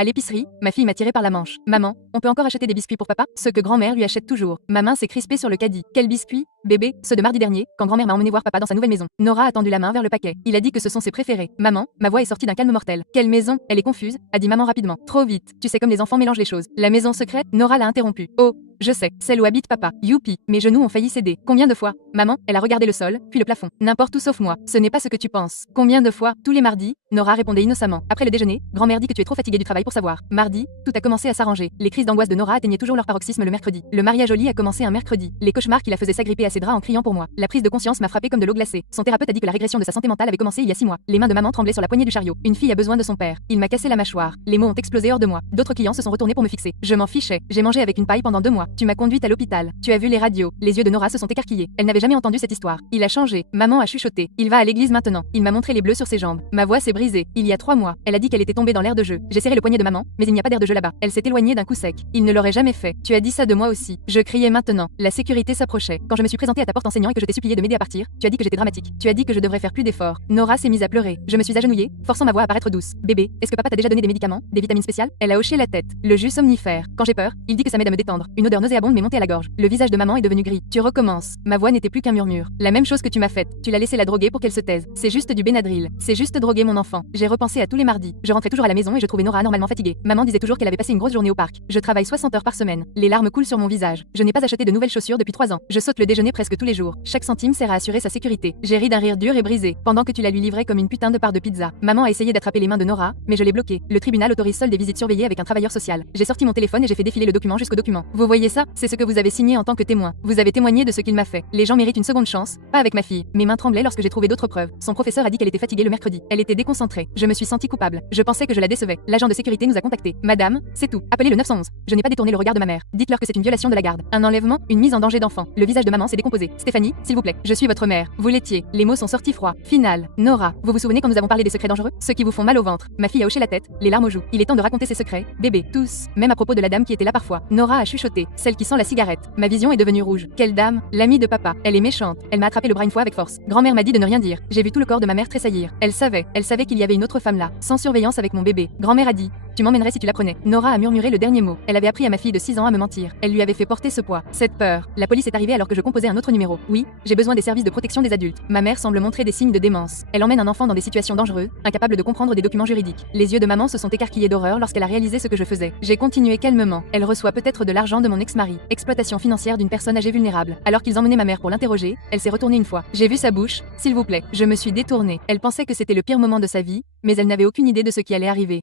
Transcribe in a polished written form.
À l'épicerie, ma fille m'a tiré par la manche. Maman, on peut encore acheter des biscuits pour papa? Ceux que grand-mère lui achète toujours. Ma main s'est crispée sur le caddie. Quel biscuit? Bébé, ceux de mardi dernier, quand grand-mère m'a emmené voir papa dans sa nouvelle maison. Nora a tendu la main vers le paquet. Il a dit que ce sont ses préférés. Maman, ma voix est sortie d'un calme mortel. Quelle maison? Elle est confuse, a dit maman rapidement. Trop vite. Tu sais comme les enfants mélangent les choses. La maison secrète? Nora l'a interrompu. Oh, je sais, celle où habite papa. Youpi, mes genoux ont failli céder. Combien de fois? Maman, elle a regardé le sol, puis le plafond. N'importe où sauf moi. Ce n'est pas ce que tu penses. Combien de fois? Tous les mardis? Nora répondait innocemment. Après le déjeuner, grand-mère dit que tu es trop fatiguée du travail pour savoir. Mardi, tout a commencé à s'arranger. Les crises d'angoisse de Nora atteignaient toujours leur paroxysme le mercredi. Le mariage au lit a commencé un mercredi. Les cauchemars qui la faisaient s'agripper à ses draps en criant pour moi. La prise de conscience m'a frappé comme de l'eau glacée. Son thérapeute a dit que la régression de sa santé mentale avait commencé il y a 6 mois. Les mains de maman tremblaient sur la poignée du chariot. Une fille a besoin de son père. Il m'a cassé la mâchoire. Les mots ont explosé hors de moi. D'autres clients se sont retournés pour me fixer. Je m'en fichais. J'ai mangé avec une paille pendant 2 mois. Tu m'as conduite à l'hôpital. Tu as vu les radios. Les yeux de Nora se sont écarquillés. Elle n'avait jamais entendu cette histoire. Il a changé. Maman a chuchoté. Il va à l'église maintenant. Il m'a montré les bleus sur ses jambes. Ma voix s'est brisée. Il y a 3 mois. Elle a dit qu'elle était tombée dans l'air de jeu. J'ai serré le poignet de maman, mais il n'y a pas d'air de jeu là-bas. Elle s'est éloignée d'un coup sec. Il ne l'aurait jamais fait. Tu as dit ça de moi aussi. Je criais maintenant. La sécurité s'approchait. Quand je me suis présentée à ta porte enseignant et que je t'ai supplié de m'aider à partir, tu as dit que j'étais dramatique. Tu as dit que je devrais faire plus d'efforts. Nora s'est mise à pleurer. Je me suis agenouillée, forçant ma voix à paraître douce. Bébé, est-ce que papa t'a déjà donné des médicaments, des vitamines spéciales? Elle a hoché la tête. Le jus somnifère. Quand j'ai peur, il dit que ça m'aide à me détendre. Une odeur nauséabonde m'est montée à la gorge. Le visage de maman est devenu gris. Tu recommences. Ma voix n'était plus qu'un murmure. La même chose que tu m'as faite. Tu l'as laissé la droguer pour qu'elle se taise. C'est juste du Benadryl. C'est juste droguer mon enfant. J'ai repensé à tous les mardis. Je rentrais toujours à la maison et je trouvais Nora anormalement fatiguée. Maman disait toujours qu'elle avait passé une grosse journée au parc. Je travaille 60 heures par semaine. Les larmes coulent sur mon visage. Je n'ai pas acheté de nouvelles chaussures depuis 3 ans. Je saute le déjeuner presque tous les jours. Chaque centime sert à assurer sa sécurité. J'ai ri d'un rire dur et brisé pendant que tu la lui livrais comme une putain de part de pizza. Maman a essayé d'attraper les mains de Nora, mais je l'ai bloquée. Le tribunal autorise seul des visites surveillées avec un travailleur social. J'ai sorti mon téléphone et j'ai fait défiler le document jusqu'au document. Vous voyez ça? C'est ce que vous avez signé en tant que témoin. Vous avez témoigné de ce qu'il m'a fait. Les gens méritent une seconde chance, pas avec ma fille. Mes mains tremblaient lorsque j'ai trouvé d'autres preuves. Son professeur a dit qu'elle était fatiguée le mercredi. Elle était déconcentrée. Je me suis sentie coupable. Je pensais que je la décevais. L'agent de sécurité nous a contactés. Madame, c'est tout. Appelez le 911. Je n'ai pas détourné le regard de ma mère. Dites-leur que c'est une violation de la garde. Un enlèvement, une mise en danger d'enfant. Le visage de maman s'est décomposé. Stéphanie, s'il vous plaît. Je suis votre mère. Vous l'étiez. Les mots sont sortis froids. Final. Nora, vous vous souvenez quand nous avons parlé des secrets dangereux? Ceux qui vous font mal au ventre. Ma fille a hoché la tête, les larmes aux joues. Il est temps de raconter ses secrets. Bébé, tous. Même à propos de la dame qui était là parfois. Nora a chuchoté. Celle qui sent la cigarette. Ma vision est devenue rouge. Quelle dame? L'amie de papa. Elle est méchante. Elle m'a attrapé le bras une fois avec force. Grand-mère m'a dit de ne rien dire. J'ai vu tout le corps de ma mère tressaillir. Elle savait qu'il y avait une autre femme là, sans surveillance avec mon bébé. Grand-mère a dit: tu m'emmènerais si tu la prenais. Nora a murmuré le dernier mot. Elle avait appris à ma fille de 6 ans à me mentir. Elle lui avait fait porter ce poids, cette peur. La police est arrivée alors que je composais un autre numéro. Oui, j'ai besoin des services de protection des adultes. Ma mère semble montrer des signes de démence. Elle emmène un enfant dans des situations dangereuses, incapable de comprendre des documents juridiques. Les yeux de maman se sont écarquillés d'horreur lorsqu'elle a réalisé ce que je faisais. J'ai continué calmement. Elle reçoit peut-être de l'argent de mon ex-mari. Exploitation financière d'une personne âgée vulnérable. Alors qu'ils emmenaient ma mère pour l'interroger, elle s'est retournée une fois. J'ai vu sa bouche. S'il vous plaît. Je me suis détournée. Elle pensait que c'était le pire moment de sa vie, mais elle n'avait aucune idée de ce qui allait arriver.